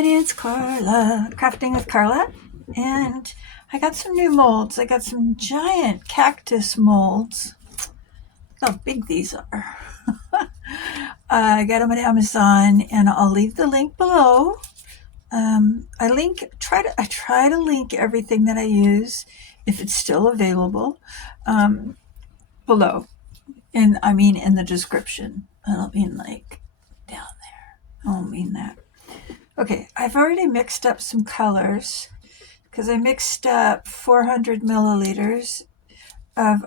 everybody, it's Carla, Crafting with Carla, and I got some new molds. I got some giant cactus molds. Look how big these are. I got them on Amazon, and I'll leave the link below. I try to link everything that I use, if it's still available, below. And I mean in the description. I don't mean like down there. I don't mean that. Okay, I've already mixed up some colors because I mixed up 400 milliliters of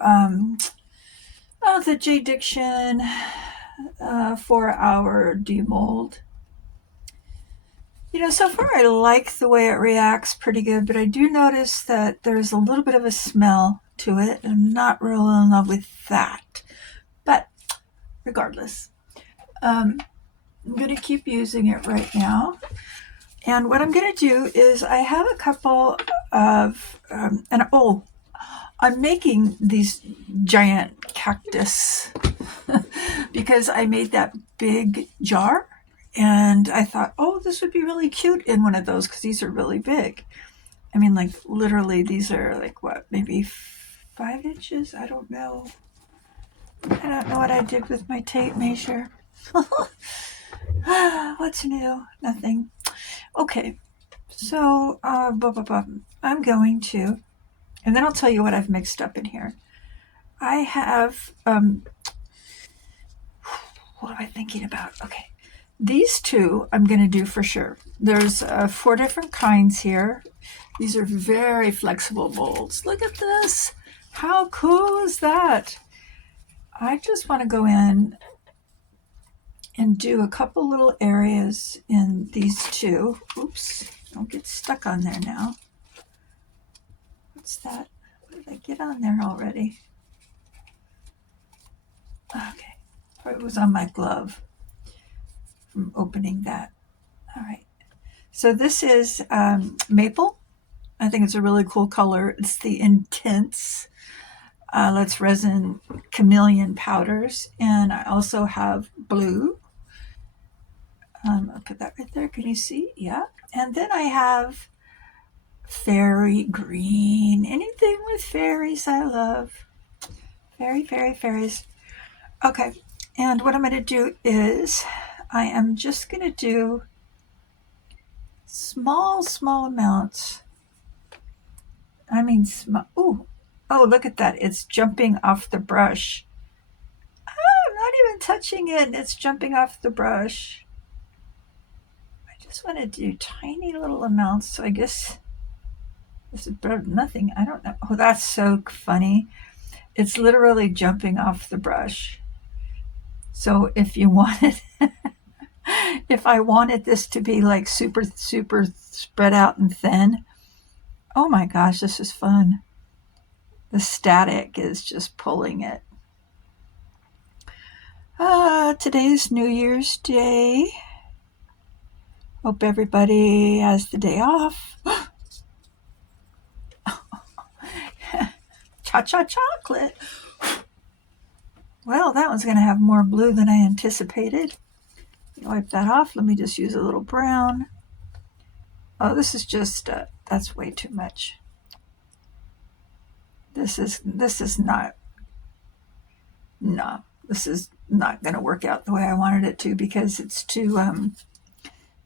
the J. Diction 4-hour demold. You know, so far I like the way it reacts pretty good, but I do notice that there's a little bit of a smell to it. I'm not real in love with that. But regardless, I'm going to keep using it right now. And what I'm going to do is I have a couple of, I'm making these giant cactus because I made that big jar. And I thought, oh, this would be really cute in one of those because these are really big. I mean, like literally these are like what, maybe 5 inches? I don't know. I don't know what I did with my tape measure. What's new? Nothing. Okay, so I'm going to, and then I'll tell you what I've mixed up in here. I have, what am I thinking about? Okay, these two I'm going to do for sure. There's 4 different kinds here. These are very flexible molds. Look at this. How cool is that? I just want to go in and do a couple little areas in these two. Oops, don't get stuck on there now. What's that? What did I get on there already? Okay, it was on my glove from opening that. All right, so this is maple. I think it's a really cool color. It's the Intense Let's Resin Chameleon powders, and I also have blue. I'll put that right there. Can you see? Yeah. And then I have fairy green. Anything with fairies I love. Fairies. Okay. And what I'm going to do is I am just going to do small amounts. I mean, small. Ooh. Oh, look at that. It's jumping off the brush. Oh, I'm not even touching it. It's jumping off the brush. Just want to do tiny little amounts, so I guess this is better than nothing. I don't know. Oh, that's so funny. It's literally jumping off the brush. So if you wanted, if I wanted this to be like super spread out and thin, oh my gosh, this is fun. The static is just pulling it. Today's New Year's Day. Hope everybody has the day off. Cha-cha chocolate. Well, that one's going to have more blue than I anticipated. Wipe that off. Let me just use a little brown. Oh, this is just, that's way too much. This is not, no, this is not going to work out the way I wanted it to because it's too,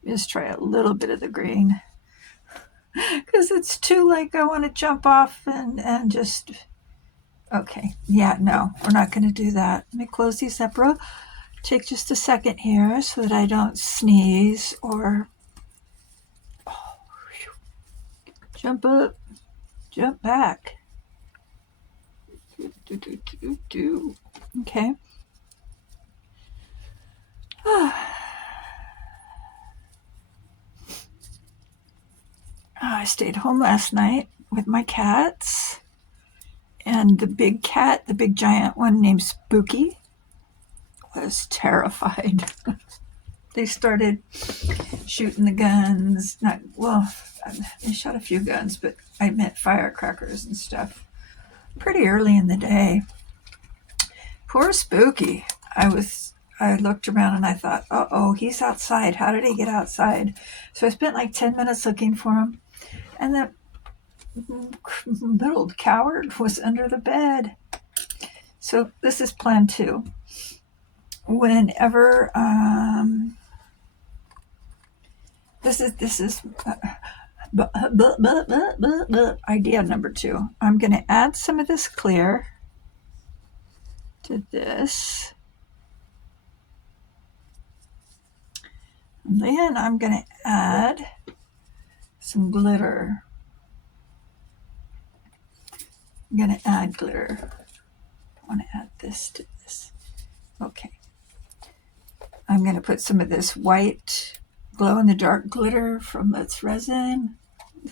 just try a little bit of the green because it's too like I want to jump off and just, okay, yeah, no, we're not going to do that. Let me close these up real. Take just a second here so that I don't sneeze or jump up, jump back. Okay. I stayed home last night with my cats, and the big cat, the big giant one named Spooky, was terrified. They started shooting the guns. They shot a few guns, but I meant firecrackers and stuff pretty early in the day. Poor Spooky. I was I looked around and I thought, uh-oh, he's outside. How did he get outside? So I spent like 10 minutes looking for him. And the little coward was under the bed. So this is plan 2. Whenever, this is idea number 2. I'm going to add some of this clear to this. And then I'm going to add some glitter. I'm going to add glitter. I want to add this to this. Okay. I'm going to put some of this white glow-in-the-dark glitter from Let's Resin.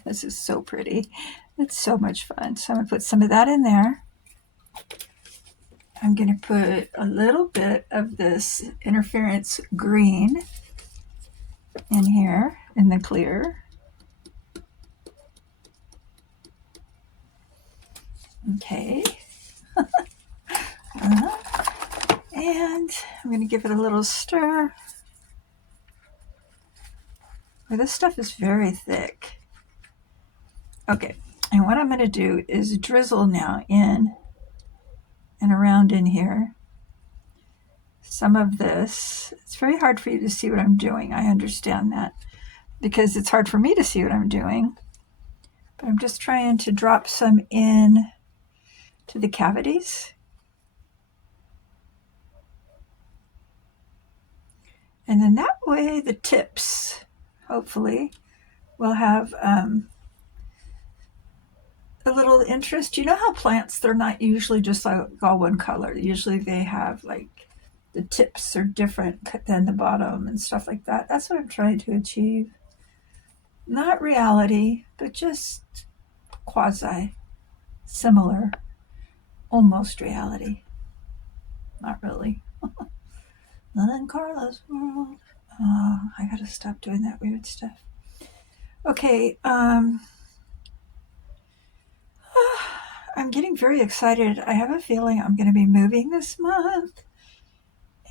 This is so pretty. It's so much fun. So I'm going to put some of that in there. I'm going to put a little bit of this interference green in here, in the clear. Okay. And I'm going to give it a little stir. Well, this stuff is very thick. Okay, and what I'm going to do is drizzle now in and around in here some of this. It's very hard for you to see what I'm doing. I understand that, because it's hard for me to see what I'm doing. But I'm just trying to drop some in to the cavities. And then that way the tips, hopefully, will have a little interest. You know how plants, they're not usually just like all one color. Usually they have like the tips are different than the bottom and stuff like that. That's what I'm trying to achieve. Not reality, but just quasi similar, almost reality. Not really. Not in Carla's world. Oh, I gotta stop doing that weird stuff. Okay, I'm getting very excited. I have a feeling I'm going to be moving this month,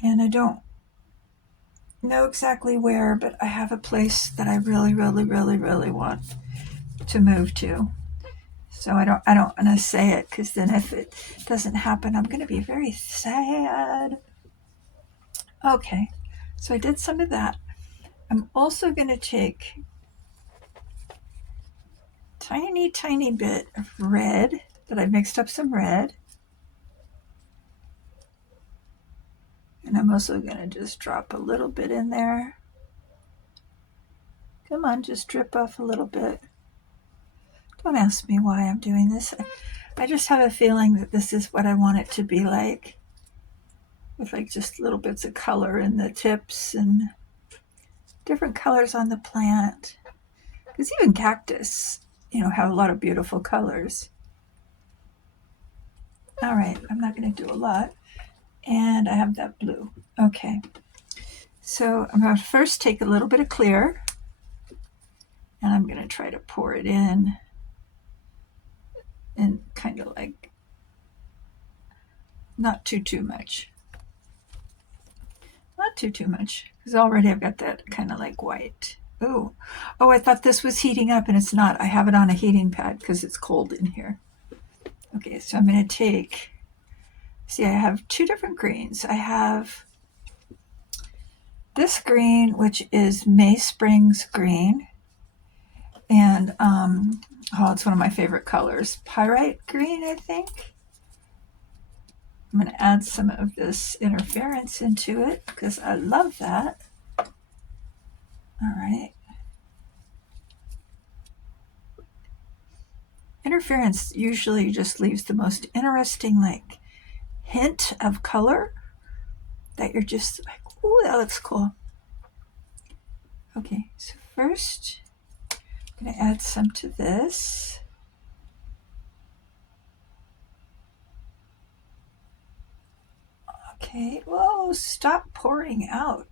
and I don't know exactly where, but I have a place that I really, really, really, really want to move to. So I don't want to say it, because then if it doesn't happen, I'm going to be very sad. Okay, so I did some of that. I'm also going to take tiny, tiny bit of red that I mixed up some red. And I'm also going to just drop a little bit in there. Come on, just drip off a little bit. Don't ask me why I'm doing this. I just have a feeling that this is what I want it to be like. With like just little bits of color in the tips and different colors on the plant. Because even cactus, have a lot of beautiful colors. All right, I'm not going to do a lot. And I have that blue. Okay. So I'm going to first take a little bit of clear. And I'm going to try to pour it in. And kind of like, not too much. Not too much, because already I've got that kind of like white. Oh, I thought this was heating up, and it's not. I have it on a heating pad because it's cold in here. Okay, so I'm going to take, see, I have 2 different greens. I have this green, which is May Springs green, and it's one of my favorite colors, pyrite green, I think. I'm going to add some of this interference into it because I love that. All right. Interference usually just leaves the most interesting like hint of color that you're just like, ooh, that looks cool. Okay, so first I'm going to add some to this. Okay, whoa, stop pouring out.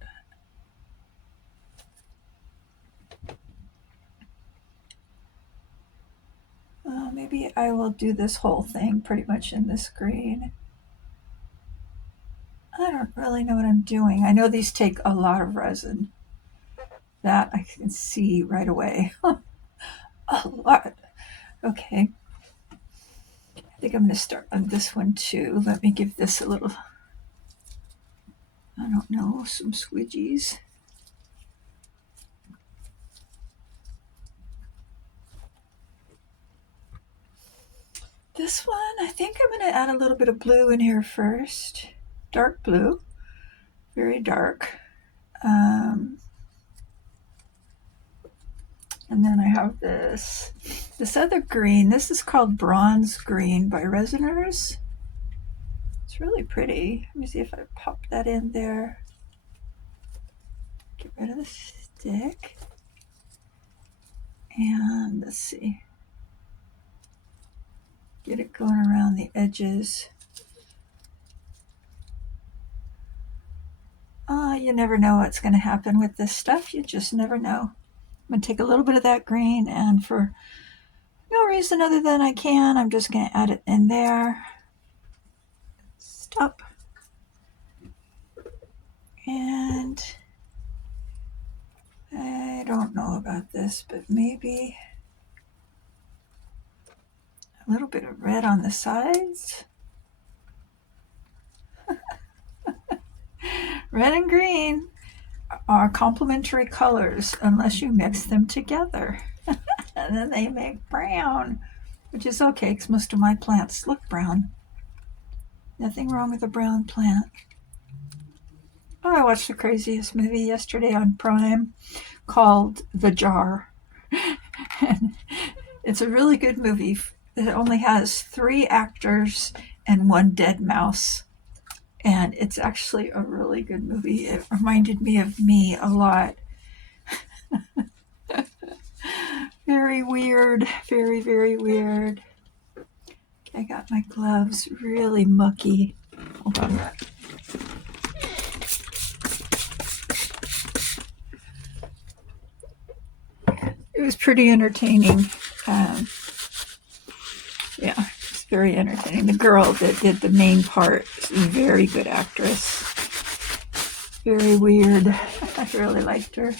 Maybe I will do this whole thing pretty much in this green. I don't really know what I'm doing. I know these take a lot of resin. That I can see right away. A lot. Okay. I think I'm going to start on this one too. Let me give this a little, I don't know, some swidgies. This one, I think I'm going to add a little bit of blue in here first. Dark blue. Very dark. And then I have this other green. This is called Bronze Green by Resiners. It's really pretty. Let me see if I pop that in there. Get rid of the stick. And let's see. Get it going around the edges. You never know what's going to happen with this stuff. You just never know. I'm going to take a little bit of that green, and for no reason other than I can, I'm just going to add it in there. Stop. And I don't know about this, but maybe a little bit of red on the sides. Red and green are complementary colors unless you mix them together. And then they make brown, which is okay because most of my plants look brown. Nothing wrong with a brown plant. Oh, I watched the craziest movie yesterday on Prime called The Jar. And it's a really good movie. It only has 3 actors and 1 dead mouse. And it's actually a really good movie. It reminded me of me a lot. Very weird. Very, very weird. Okay, I got my gloves really mucky. Hold on. It was pretty entertaining. Yeah, it's very entertaining. The girl that did the main part is a very good actress. Very weird. I really liked her.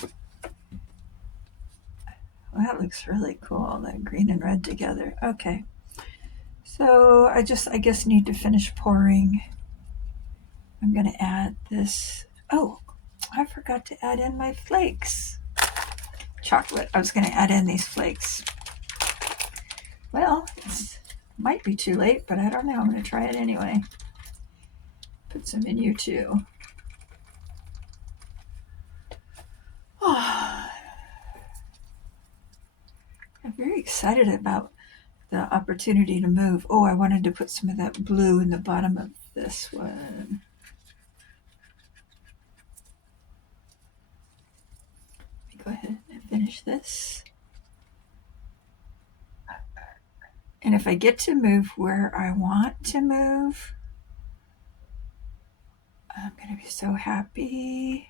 Well, that looks really cool, that green and red together. Okay. So I guess need to finish pouring. I'm going to add this. Oh, I forgot to add in my flakes. Chocolate. I was going to add in these flakes. Well, it might be too late, but I don't know. I'm going to try it anyway. Put some in you too. Oh, I'm very excited about the opportunity to move. Oh, I wanted to put some of that blue in the bottom of this one. Let me go ahead and finish this. And if I get to move where I want to move, I'm going to be so happy.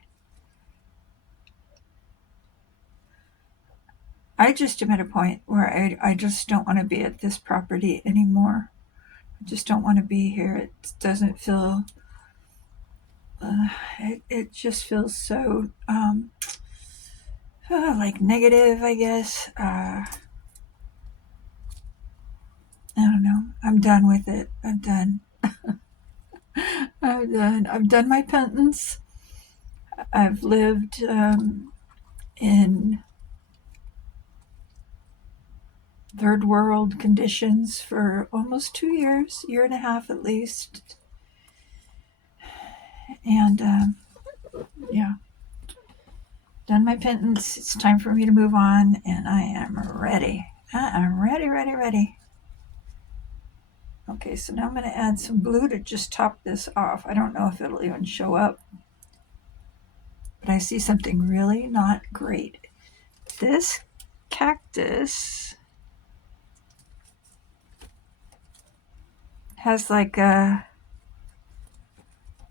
I just am at a point where I just don't want to be at this property anymore. I just don't want to be here. It doesn't feel, it just feels so, like negative, I guess. I don't know. I'm done with it. I'm done. I'm done. I've done my penance. I've lived in third world conditions for almost 2 years, year and a half at least. And yeah, done my penance. It's time for me to move on, and I am ready. I'm ready, ready, ready. Okay, so now I'm going to add some blue to just top this off. I don't know if it'll even show up, but I see something really not great. This cactus has like a,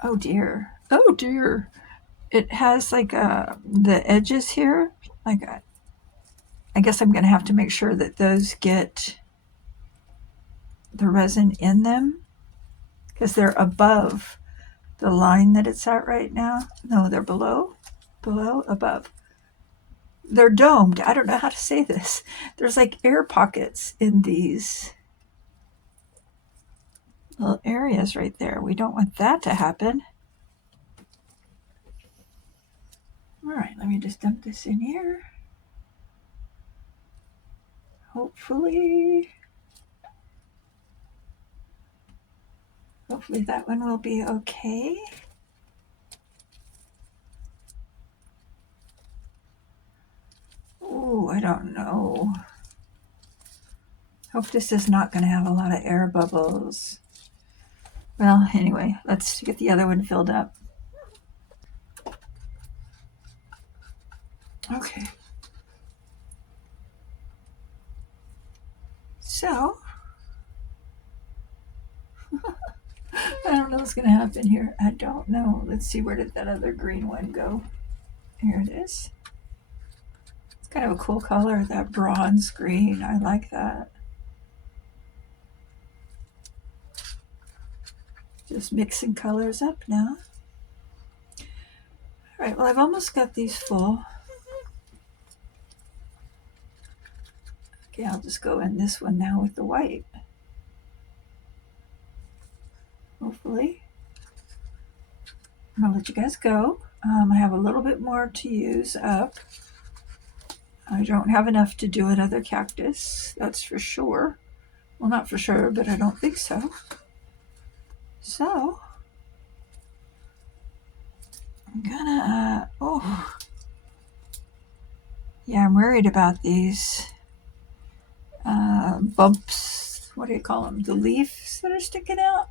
oh dear, it has like the edges here, like I guess I'm going to have to make sure that those get the resin in them because they're above the line that it's at right now. No, they're below, above. They're domed. I don't know how to say this. There's like air pockets in these little areas right there. We don't want that to happen. All right, let me just dump this in here. Hopefully that one will be okay. Oh, I don't know. Hope this is not going to have a lot of air bubbles. Well, anyway, let's get the other one filled up. Okay. So, I don't know what's going to happen here. I don't know. Let's see, where did that other green one go? Here it is. It's kind of a cool color, that bronze green. I like that. Just mixing colors up now. All right, well, I've almost got these full. Okay, I'll just go in this one now with the white. Hopefully. I'm gonna let you guys go. I have a little bit more to use up. I don't have enough to do another cactus, that's for sure. Well, not for sure, but I don't think so. So, I'm gonna, yeah, I'm worried about these bumps. What do you call them? The leaves that are sticking out.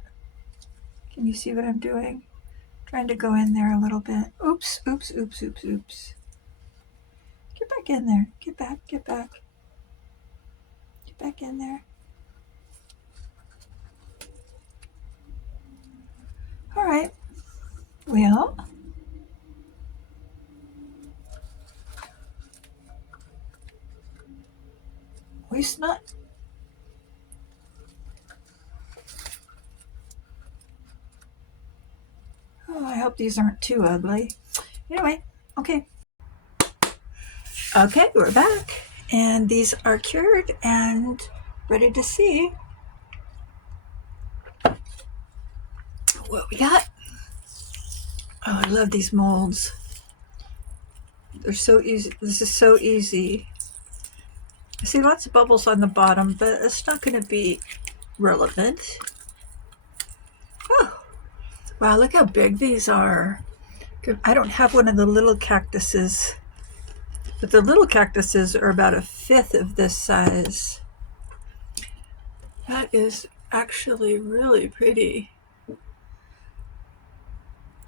Can you see what I'm doing? Trying to go in there a little bit. Oops, oops, oops, oops, oops. Get back in there. Get back, get back. Get back in there. All right. Well, waste not. Oh, I hope these aren't too ugly. Anyway, okay. Okay, we're back. And these are cured and ready to see what we got. Oh, I love these molds. They're so easy. This is so easy. I see lots of bubbles on the bottom, but it's not going to be relevant. Oh, wow, look how big these are. I don't have one of the little cactuses, but the little cactuses are about 1/5 of this size. That is actually really pretty.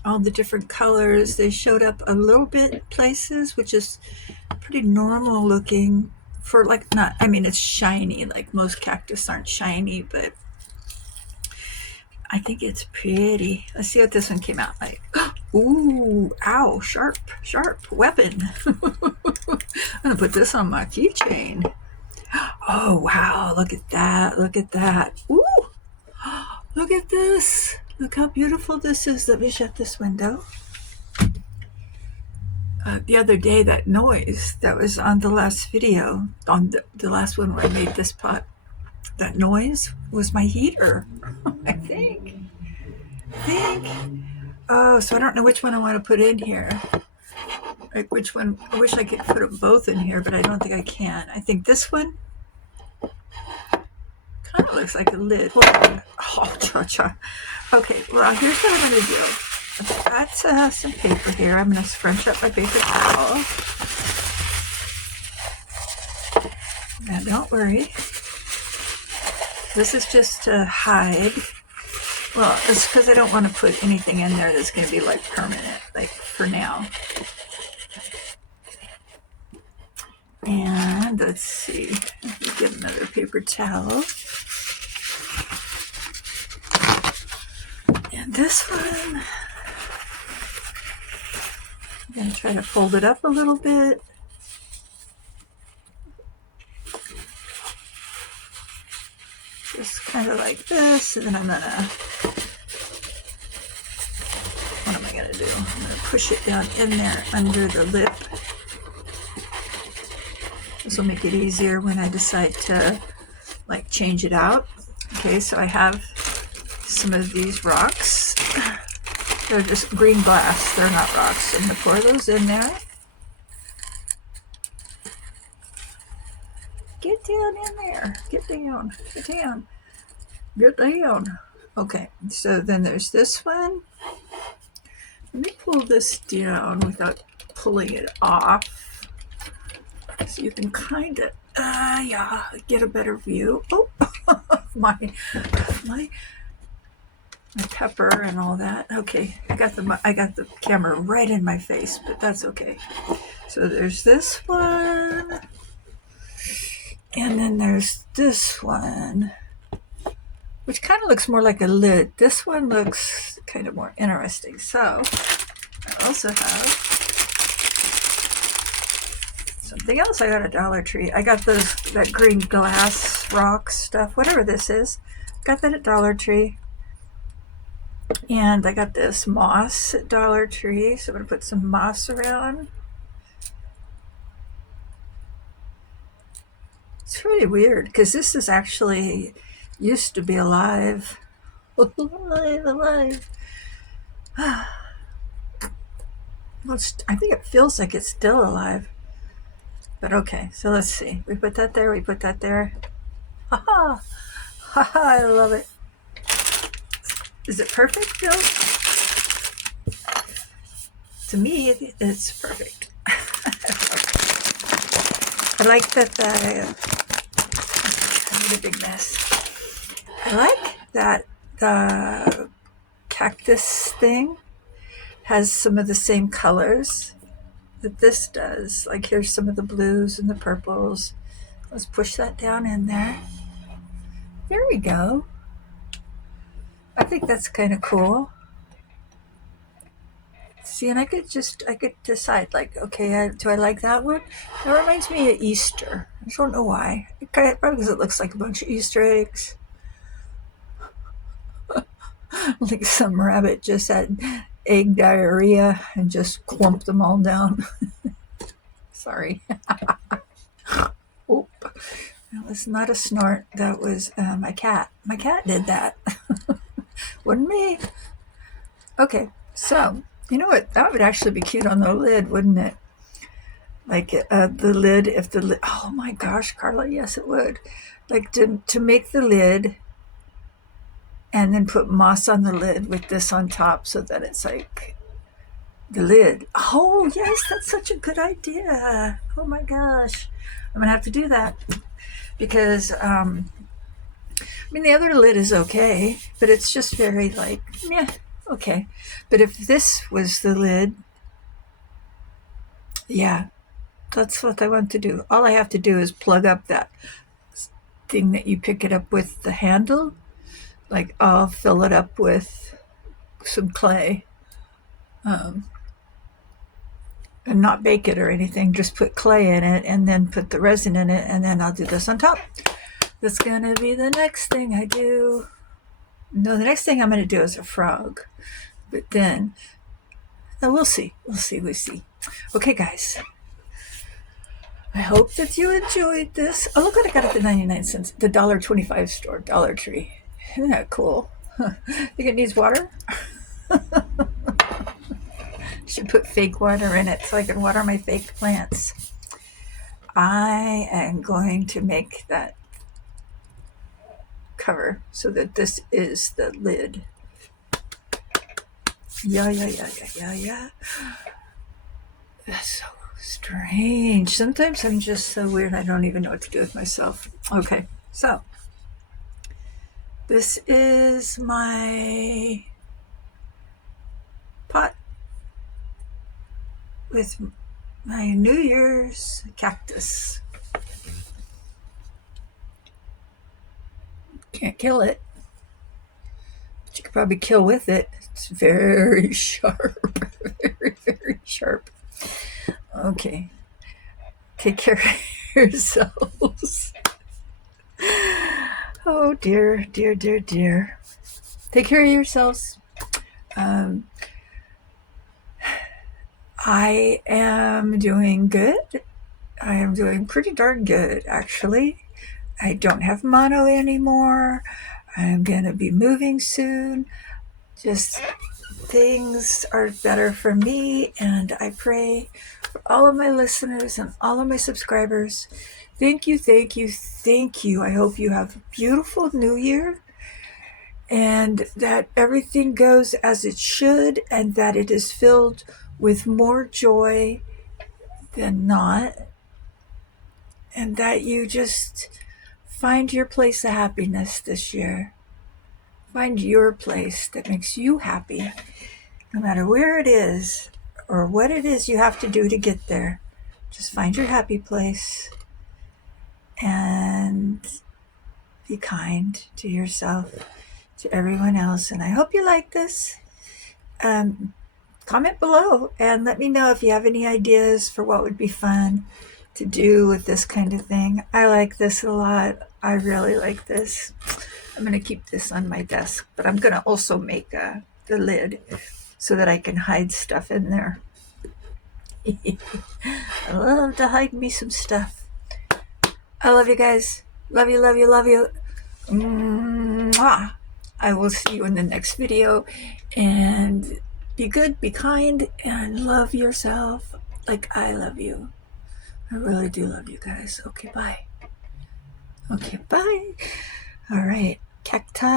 All the different colors, they showed up a little bit places, which is pretty normal looking for, like, not, I mean, it's shiny, like most cactus aren't shiny, but I think it's pretty. Let's see what this one came out like. Ooh, ow, sharp weapon. I'm gonna put this on my keychain. Oh, wow, look at that, look at that. Ooh, look at this. Look how beautiful this is. Let me shut this window. The other day, that noise that was on the last video, on the last one where I made this pot, that noise was my heater, I think. Oh, so I don't know which one I want to put in here. Like which one, I wish I could put them both in here, but I don't think I can. I think this one kind of looks like a lid. Oh, cha-cha. Okay, well, here's what I'm going to do. I've got some paper here. I'm going to scrunch up my paper towel. Now, don't worry. This is just to hide. Well, it's because I don't want to put anything in there that's going to be like permanent, like for now. And let's see. Let me get another paper towel. And this one, I'm going to try to fold it up a little bit. Just kind of like this, and then I'm going to to do. I'm going to push it down in there under the lip. This will make it easier when I decide to like change it out. Okay, so I have some of these rocks. They're just green glass. They're not rocks. I'm going to pour those in there. Get down in there. Get down. Get down. Get down. Okay, so then there's this one. Let me pull this down without pulling it off, so you can kind of, yeah, get a better view. Oh, my pepper and all that. Okay, I got the camera right in my face, but that's okay. So there's this one, and then there's this one, which kind of looks more like a lid. This one looks kind of more interesting. So I also have something else I got at Dollar Tree. I got that green glass rock stuff, whatever this is. Got that at Dollar Tree. And I got this moss at Dollar Tree. So I'm going to put some moss around. It's really weird because this is actually used to be alive. Alive. I think it feels like it's still alive. But okay, so let's see. We put that there, we put that there. Ha-ha! Ha-ha, I love it. Is it perfect, Bill? To me, it's perfect. I like that I made a big mess. I like that the cactus thing has some of the same colors that this does. Like here's some of the blues and the purples. Let's push that down in there. There we go. I think that's kind of cool. See, and I could decide like, okay, do I like that one? It reminds me of Easter. I don't know why. Probably because it looks like a bunch of Easter eggs. Like some rabbit just had egg diarrhea and just clumped them all down. Sorry. Oop. That was not a snort. That was my cat. My cat did that. Wasn't me. Okay, so you know what? That would actually be cute on the lid, wouldn't it? Like the lid, if the lid. Oh my gosh, Carla, yes, it would. Like to make the lid. And then put moss on the lid with this on top so that it's like the lid. Oh, yes, that's such a good idea. Oh my gosh. I'm going to have to do that because, I mean, the other lid is okay, but it's just very like, yeah, okay. But if this was the lid, yeah, that's what I want to do. All I have to do is plug up that thing that you pick it up with the handle. Like I'll fill it up with some clay and not bake it or anything. Just put clay in it and then put the resin in it, and then I'll do this on top. That's going to be the next thing I do. No, the next thing I'm going to do is a frog. But then, we'll see. We'll see. Okay, guys. I hope that you enjoyed this. Oh, look what I got at the 99 cents. The $1.25 store, Dollar Tree. Isn't that cool? Think it needs water? Should put fake water in it so I can water my fake plants. I am going to make that cover so that this is the lid. Yeah. That's so strange. Sometimes I'm just so weird I don't even know what to do with myself. Okay, so this is my pot with my New Year's cactus. Can't kill it, but you could probably kill with it. It's very sharp, very sharp. Okay, take care of yourselves. Oh dear. Take care of yourselves. I am doing good. I am doing pretty darn good, actually. I don't have mono anymore. I'm going to be moving soon. Just things are better for me, and I pray for all of my listeners and all of my subscribers. Thank you, thank you, thank you. I hope you have a beautiful new year and that everything goes as it should and that it is filled with more joy than not, and that you just find your place of happiness this year. Find your place that makes you happy, no matter where it is or what it is you have to do to get there. Just find your happy place and be kind to yourself, to everyone else. And I hope you like this. Comment below and let me know if you have any ideas for what would be fun to do with this kind of thing. I like this a lot. I really like this. I'm going to keep this on my desk, but I'm going to also make the lid so that I can hide stuff in there. I love to hide me some stuff. I love you guys. Love you, love you, love you. Mwah. I will see you in the next video, and be good, be kind, and love yourself like I love you. I really do love you guys. Okay, bye. Okay, bye. All right. Cacti.